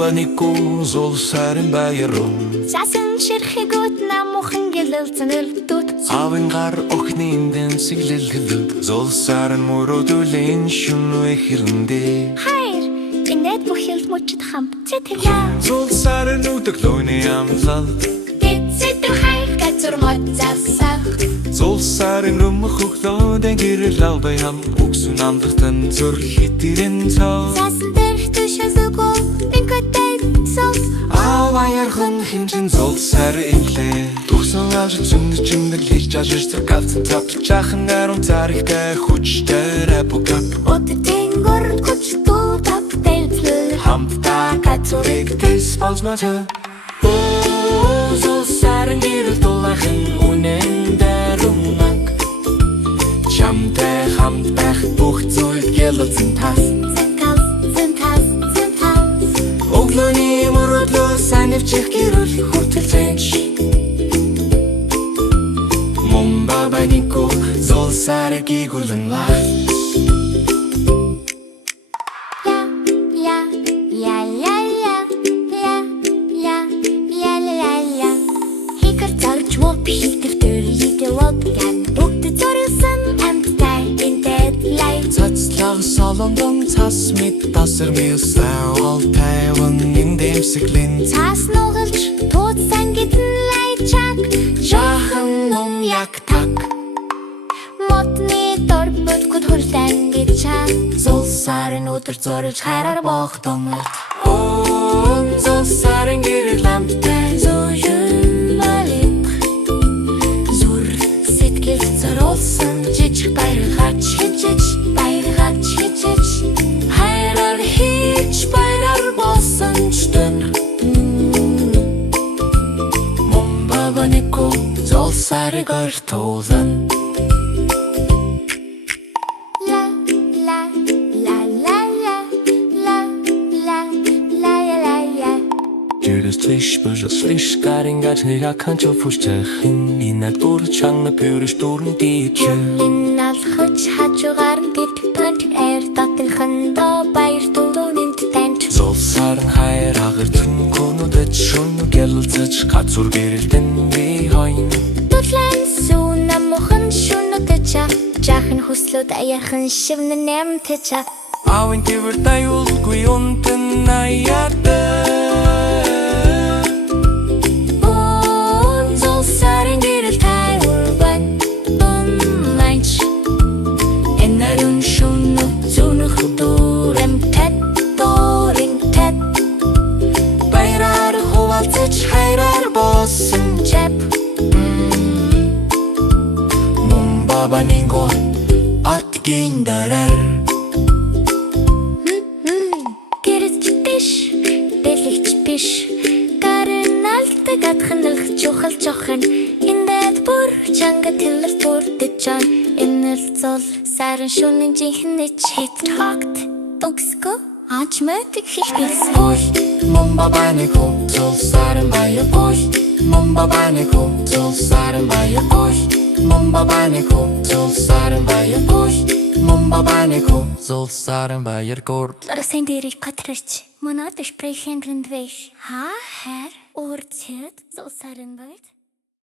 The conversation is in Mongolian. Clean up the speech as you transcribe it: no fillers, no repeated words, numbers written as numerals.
Момбанику зул сарын баяруу Засан ширхэгүүд намуухан гэлэлцэн өлтүүд Авингар охнын дэнсиглэлгэлүүд Зул сарын мөрөөдүүлэн шүнвэ хэрэндээ Хайр инээд бүхэл мөчд хамт зэтгэлээ Зул сарын үдэглөөний амлал Тэцэдүү хайр газар моцасах Зул сарын өмнөх хөглөөдэн гэрэл албай хам Үгсүн амдахтан зүр хитэрэн цаа Засан дээр төшөөсөгөө бинкөтэй сос Баярхан хэмжин зул сарын инглээ Тухсан авш зүндэ чимдэг хийж ажиж цагаалцсан цапл Чахан гарун царихтай хүчтэй рэпукап Өдөдөнгөр хүчтэй таптэлцлээ Хамтдаа газурыг тэс болж мата Зул сарын гэрэл дулаахан үнэн дэрумаг Чамтай хамт байх бүх зүйл гэлэлцэн тас Өглөөний мөрөөдлөө санивчих гэрэл хүртэлцэнч Момбанику зул сарын гигүүлэн лах Цацлага солондон цас мэд тасар мэлсэн ол тайван эндэмсэглэн Цаас нугалж тууцсан гидэн лайчак Жахан ном яг так Модны дор бүлгүүд хүрлэн гичаа Зул сарын өдөр зорж хараар бохтомор Зул сарын гэрэл ламптай зөжөн малик Зүр сэтгэл зориулсан жижиг баяргач хичээж Хайраар хийж баяраар болсон ч дэн Момбанику зул сарын гортуулан Слиш гарингач хакан чофушчахин инад бүр чанга пүрш дурн дич Алхаж хажуугаар гид пант эр таталхан до баяр тулуунт тант Зул сарын хайр агартэн гүнүдэд шүн гэлэлцэж газур гэрэлтэн би хойн Тутлан сүүн намухан шүнүтэча Жахан хүслүүд аяхан шивнэ нэмтэча Авин тивэр тайулгүй унтэн аяатэ Хайраар болсон чап Момбанику атгийн дараар Гэрэж биш, дэлгч биш Гарын алтаг адханах чухал жохон Эндээд бүр чанга тэлэр бүрдэжэн Энэл зул сарын шүнэн жинхэнэ чит тогт Дугско ач мэдэг хэлбэлс Момбанику зул сарын баяр гуй Момбанику зул сарын баяр гуй Момбанику зул сарын баяр гуй Момбанику зул сарын баяр гур Ларсан дэрийг готрч Мөнөд шпрейхэн рэндвэш Хаа хайр урцэд зул сарын баяр